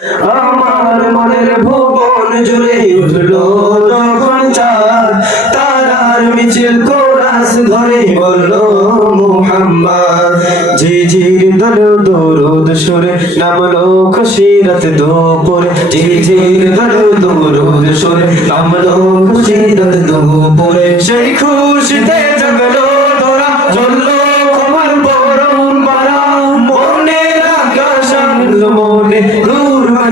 আমার মনের ভুবন জুড়ে উঠল যখন চাঁদ, তারার মিছিল কোরাস ধরে বলল, মুহাম্মদ, ঝিঝির দল দরুদ সুরে নামলো খুশিরত দুপুরে। ঝিঝির দল দরুদ সুরে নামলো খুশিরত দুপুরে। সেই খুশিতে জাগলো মনে মনে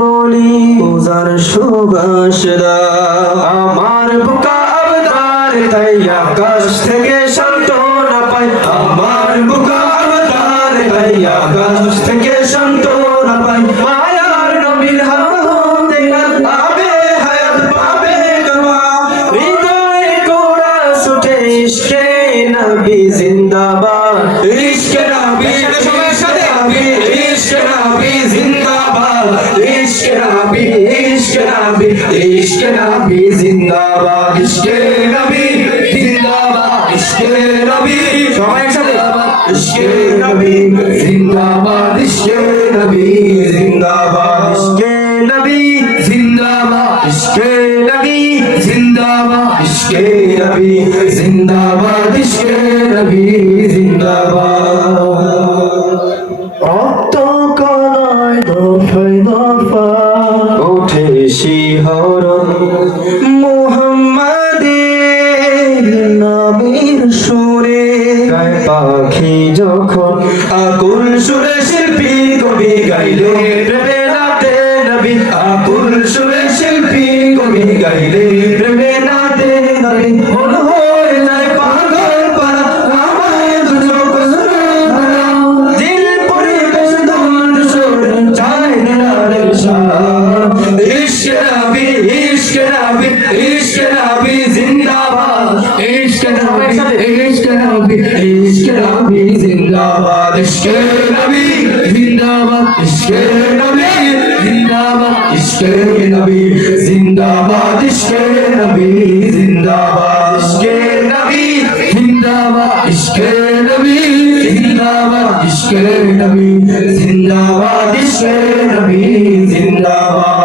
বলি পূজার সুবাস আমার বুকা আবদার তাই আকাশ থেকে সান্ত্বনা পাই। আমার বুকা আবদার তাই আকাশ থেকে সান্ত্বনা পাই। মায়ার নবীর হাত जिंदाबाद इश्क नबी इश्क नबी इश्क नबी जिंदाबाद इश्क नबी जिंदाबाद इश्क नबी সবাই একসাথে इश्क नबी जिंदाबाद इश्क नबी जिंदाबाद इश्क नबी जिंदाबाद इश्क नबी जिंदाबाद इश्क नबी जिंदाबाद इश्क नबी जिंदाबाद দফায় দফা ওঠে শিহরণ মুহাম্মাদের নামের সুরে গায় পাখি যখন আকুল সুরে শিল্পী কবি গাইলে নবী আকুল সুরে জিন্দাবাদ ইশক নবী জিন্দাবাদ ইশক নবী জিন্দাবাদ ইশক নবী জিন্দাবাদ ইশক নবী জিন্দাবাদ ইশক নবী জিন্দাবাদ ইশক নবী জিন্দাবাদ ইশক নবী জিন্দাবাদ ইশক নবী জিন্দাবাদ